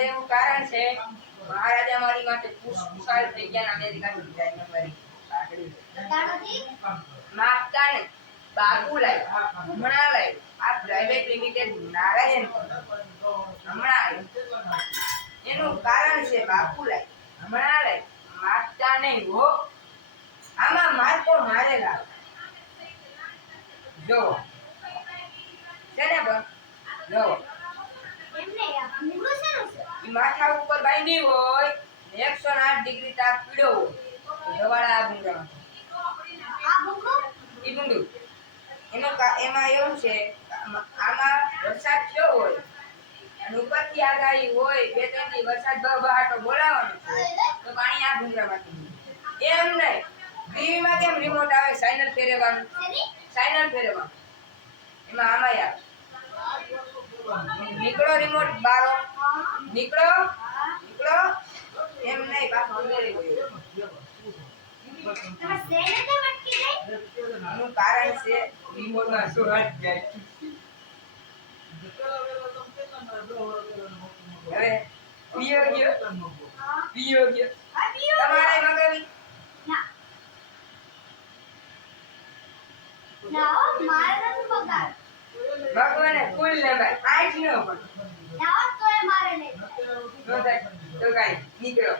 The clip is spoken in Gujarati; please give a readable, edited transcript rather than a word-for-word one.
એવું કારણ છે મહારાજા મારી માટે ખુશાલ થઈ ગયા અમેરિકાની ડિઝાઇન કરી આગળ માગતા ને બાપુ લાય હમણાં લાય આ પ્રાઇવેટ લિમિટેડ નારાયણ હમણાં એનું કારણ છે બાપુ લાય હમણાં લાય માગતા નહીં હો આમાં માર્કો મારે લાવ જો છે ને બસ જો માથા ઉપર બાંધી હોય 108 ડિગ્રી તાપ પીડ્યો હોય દવાળા આ ભૂંગળા ઈ ભૂંગળું એમાં એવું છે આમાં વરસાદ થયો હોય અને ઉપરથી આગાહી હોય 2-3 દી વરસાદ બહાટો બોલાવવાનો તો પાણી આ ભૂંગળામાંથી એમ નહીં ટીવીમાં કેમ રિમોટ આવે સાઇનલ ફેરવવાનું એમાં આમાં આવે નીકળો રિમોટ બારો નીકળો એમ નહીં પાછો અંદર ગયો આનું કારણ છે રિમોટમાં શું હટ જાય હવે પીયો ગયો તમારે મગાવી ભગવાને ફૂલ ને ભાઈ આજ ન પણ તો કાઈ નીકળો